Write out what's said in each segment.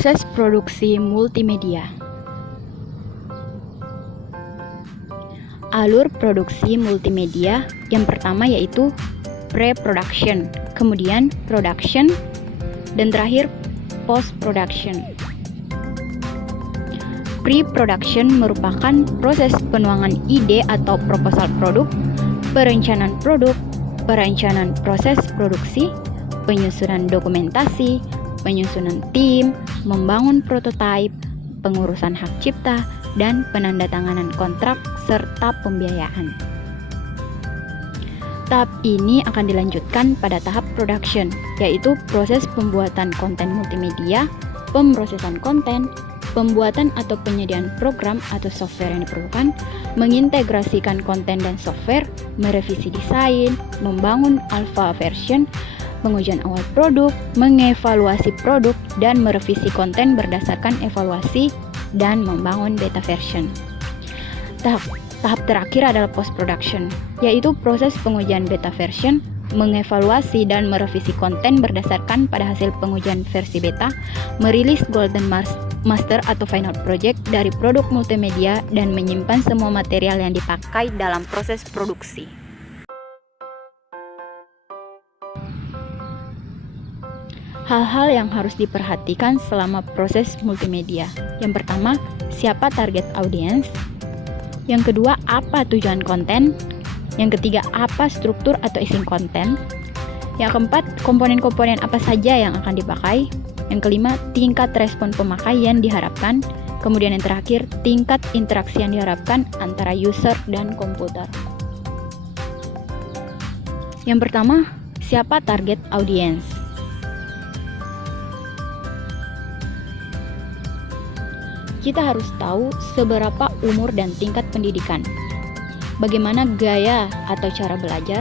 Proses produksi multimedia. Alur produksi multimedia yang pertama yaitu pre-production, kemudian production, dan terakhir post-production. Pre-production merupakan proses penuangan ide atau proposal produk, perencanaan produk, perencanaan proses produksi, penyusunan dokumentasi, penyusunan tim, membangun prototipe, pengurusan hak cipta, dan penandatanganan kontrak serta pembiayaan. Tahap ini akan dilanjutkan pada tahap production, yaitu proses pembuatan konten multimedia, pemrosesan konten, pembuatan atau penyediaan program atau software yang diperlukan, mengintegrasikan konten dan software, merevisi desain, membangun alpha version, pengujian awal produk, mengevaluasi produk, dan merevisi konten berdasarkan evaluasi, dan membangun beta version. Tahap terakhir adalah post-production, yaitu proses pengujian beta version, mengevaluasi dan merevisi konten berdasarkan pada hasil pengujian versi beta, merilis golden master atau final project dari produk multimedia, dan menyimpan semua material yang dipakai dalam proses produksi. Hal-hal yang harus diperhatikan selama proses multimedia. Yang pertama, siapa target audiens? Yang kedua, apa tujuan konten? Yang ketiga, apa struktur atau isi konten? Yang keempat, komponen-komponen apa saja yang akan dipakai? Yang kelima, tingkat respon pemakai yang diharapkan. Kemudian yang terakhir, tingkat interaksi yang diharapkan antara user dan komputer. Yang pertama, siapa target audiens? Kita harus tahu seberapa umur dan tingkat pendidikan, bagaimana gaya atau cara belajar,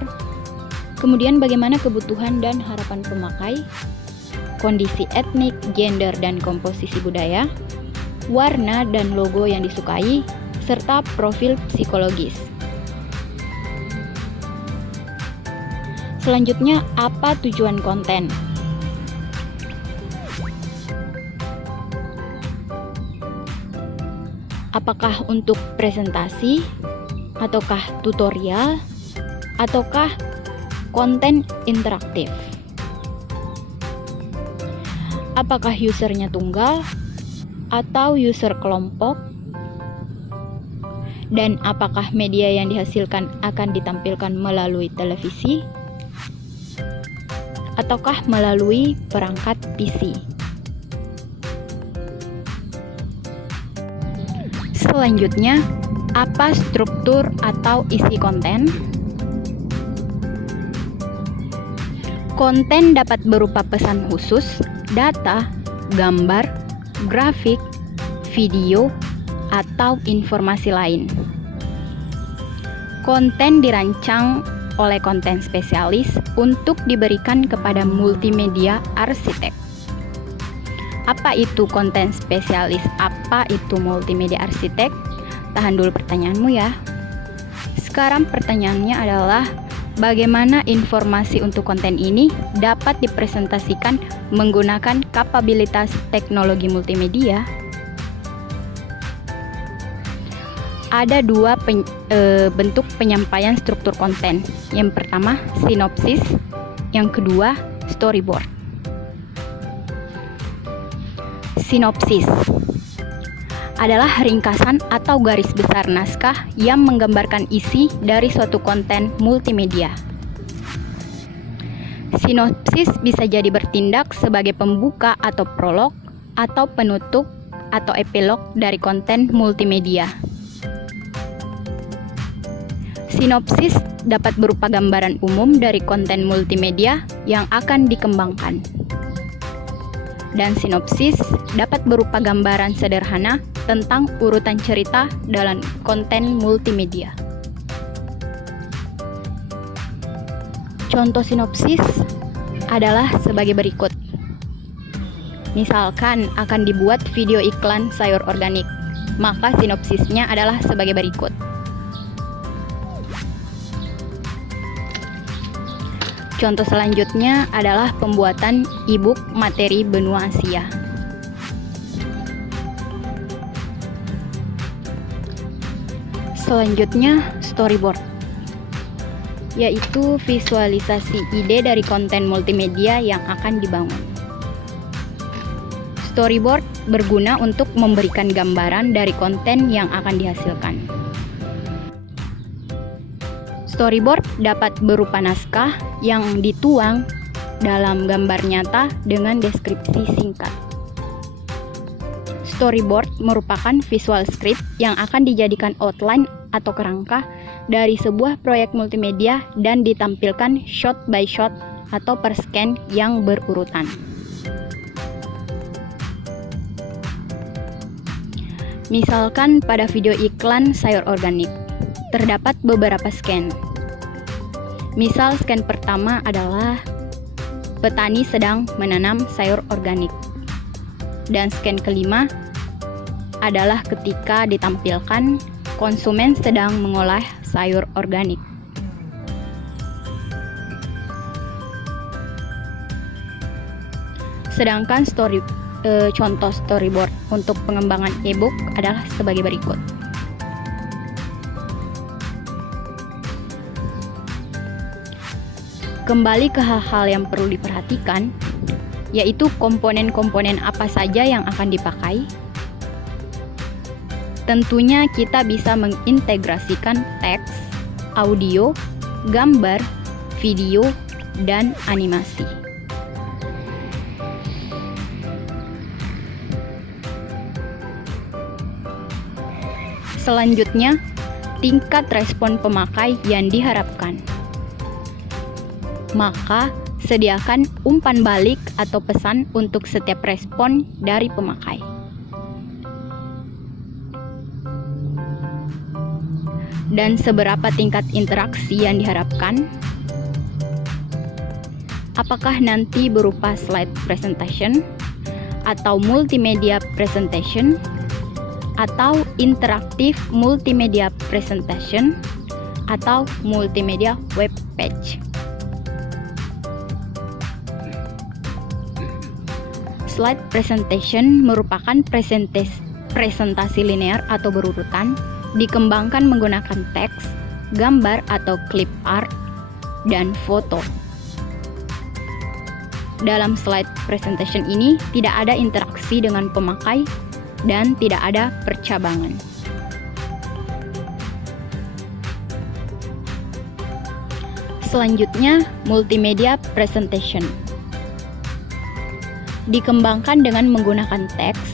kemudian bagaimana kebutuhan dan harapan pemakai, kondisi etnik, gender, dan komposisi budaya, warna dan logo yang disukai, serta profil psikologis. Selanjutnya, apa tujuan konten? Apakah untuk presentasi, ataukah tutorial, ataukah konten interaktif? Apakah usernya tunggal atau user kelompok? Dan apakah media yang dihasilkan akan ditampilkan melalui televisi ataukah melalui perangkat PC? Selanjutnya, apa struktur atau isi konten? Konten dapat berupa pesan khusus, data, gambar, grafik, video, atau informasi lain. Konten dirancang oleh konten spesialis untuk diberikan kepada multimedia arsitek. Apa itu konten spesialis? Apa itu multimedia arsitek? Tahan dulu pertanyaanmu ya. Sekarang pertanyaannya adalah bagaimana informasi untuk konten ini dapat dipresentasikan menggunakan kapabilitas teknologi multimedia? Ada dua bentuk penyampaian struktur konten. Yang pertama, sinopsis. Yang kedua, storyboard. Sinopsis adalah ringkasan atau garis besar naskah yang menggambarkan isi dari suatu konten multimedia. Sinopsis bisa jadi bertindak sebagai pembuka atau prolog, atau penutup atau epilog dari konten multimedia. Sinopsis dapat berupa gambaran umum dari konten multimedia yang akan dikembangkan. Dan sinopsis dapat berupa gambaran sederhana tentang urutan cerita dalam konten multimedia. Contoh sinopsis adalah sebagai berikut. Misalkan akan dibuat video iklan sayur organik, maka sinopsisnya adalah sebagai berikut. Contoh selanjutnya adalah pembuatan e-book materi benua Asia. Selanjutnya, storyboard, yaitu visualisasi ide dari konten multimedia yang akan dibangun. Storyboard berguna untuk memberikan gambaran dari konten yang akan dihasilkan. Storyboard dapat berupa naskah yang dituang dalam gambar nyata dengan deskripsi singkat. Storyboard merupakan visual script yang akan dijadikan outline atau kerangka dari sebuah proyek multimedia dan ditampilkan shot by shot atau per scan yang berurutan. Misalkan pada video iklan sayur organik, terdapat beberapa scan. Misal scan pertama adalah petani sedang menanam sayur organik. Dan scan kelima adalah ketika ditampilkan konsumen sedang mengolah sayur organik. Sedangkan contoh storyboard untuk pengembangan e-book adalah sebagai berikut. Kembali ke hal-hal yang perlu diperhatikan, yaitu komponen-komponen apa saja yang akan dipakai. Tentunya kita bisa mengintegrasikan teks, audio, gambar, video, dan animasi. Selanjutnya, tingkat respon pemakai yang diharapkan. Maka, sediakan umpan balik atau pesan untuk setiap respon dari pemakai. Dan seberapa tingkat interaksi yang diharapkan? Apakah nanti berupa slide presentation, atau multimedia presentation, atau interaktif multimedia presentation, atau multimedia web page? Slide presentation merupakan presentasi linear atau berurutan, dikembangkan menggunakan teks, gambar atau clip art, dan foto. Dalam slide presentation ini tidak ada interaksi dengan pemakai dan tidak ada percabangan. Selanjutnya, multimedia presentation. Dikembangkan dengan menggunakan teks,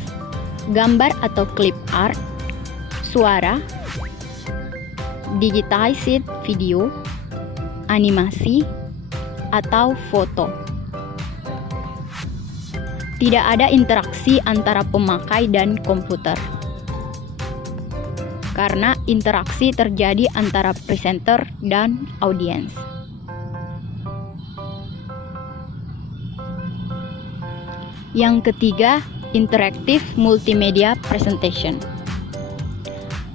gambar atau clip art, suara, digitized video, animasi, atau foto. Tidak ada interaksi antara pemakai dan komputer, karena interaksi terjadi antara presenter dan audiens. Yang ketiga, interactive multimedia presentation.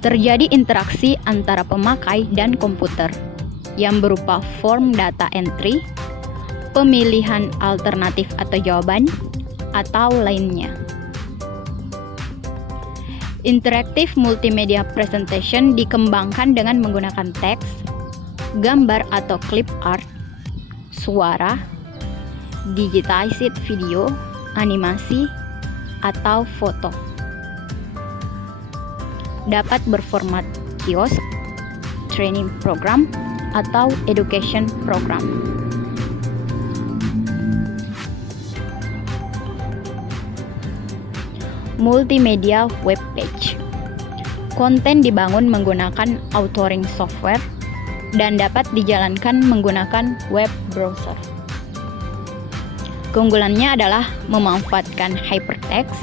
Terjadi interaksi antara pemakai dan komputer yang berupa form data entry, pemilihan alternatif atau jawaban, atau lainnya. Interactive multimedia presentation dikembangkan dengan menggunakan teks, gambar atau clip art, suara, digitized video, animasi, atau foto. Dapat berformat kiosk, training program, atau education program. Multimedia web page. Konten dibangun menggunakan authoring software dan dapat dijalankan menggunakan web browser. Keunggulannya adalah memanfaatkan hypertext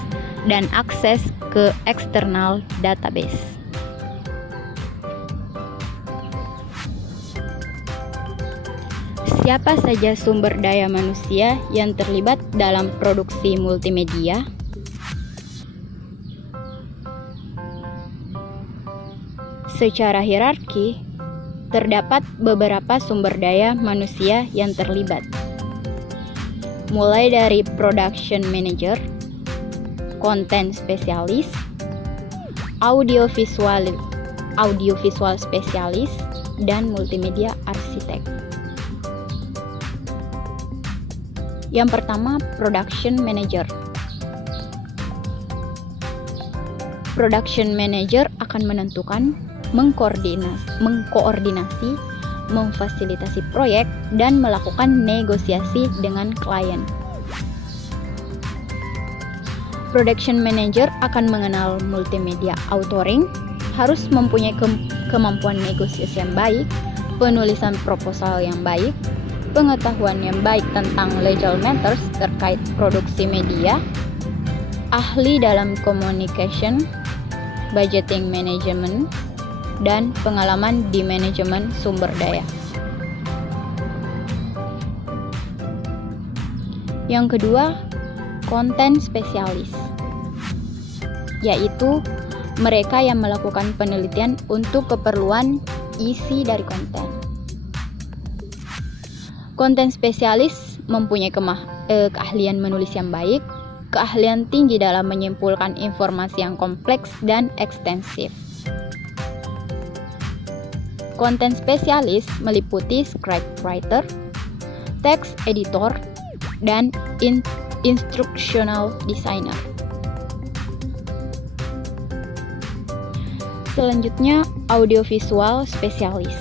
dan akses ke eksternal database. Siapa saja sumber daya manusia yang terlibat dalam produksi multimedia? Secara hierarki, terdapat beberapa sumber daya manusia yang terlibat, mulai dari production manager, content spesialis, audiovisual spesialis, dan multimedia arsitek. Yang pertama, production manager. Production manager akan menentukan, mengkoordinasi, memfasilitasi proyek, dan melakukan negosiasi dengan klien. Production manager akan mengenal multimedia authoring, harus mempunyai kemampuan negosiasi yang baik, penulisan proposal yang baik, pengetahuan yang baik tentang legal matters terkait produksi media, ahli dalam communication, budgeting management, dan pengalaman di manajemen sumber daya. Yang kedua, content spesialis, yaitu mereka yang melakukan penelitian untuk keperluan isi dari konten. Konten spesialis mempunyai keahlian menulis yang baik, keahlian tinggi dalam menyimpulkan informasi yang kompleks dan ekstensif. Konten spesialis meliputi scriptwriter, text editor, dan instructional designer. Selanjutnya, audiovisual spesialis,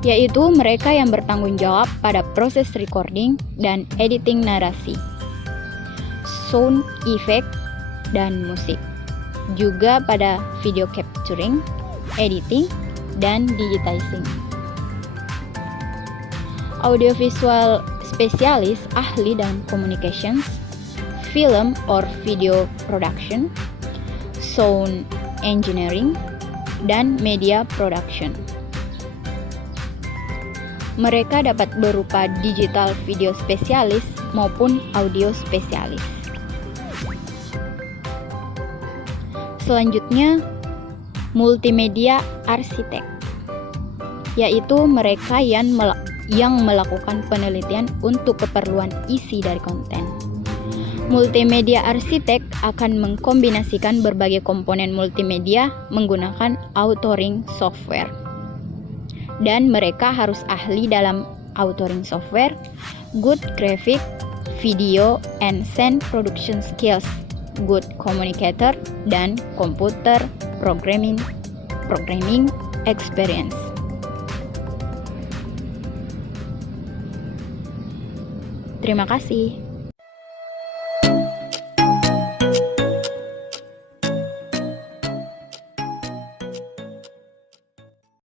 yaitu mereka yang bertanggung jawab pada proses recording dan editing narasi, sound effect, dan musik, juga pada video capturing, editing, dan digitizing. Audiovisual spesialis ahli dalam communications, film or video production, sound engineering, dan media production. Mereka dapat berupa digital video spesialis maupun audio spesialis. Selanjutnya, multimedia arsitek, yaitu mereka yang melakukan penelitian untuk keperluan isi dari konten. Multimedia arsitek akan mengkombinasikan berbagai komponen multimedia menggunakan authoring software. Dan mereka harus ahli dalam authoring software, good graphic, video, and sound production skills, good communicator, dan computer programming experience. Terima kasih.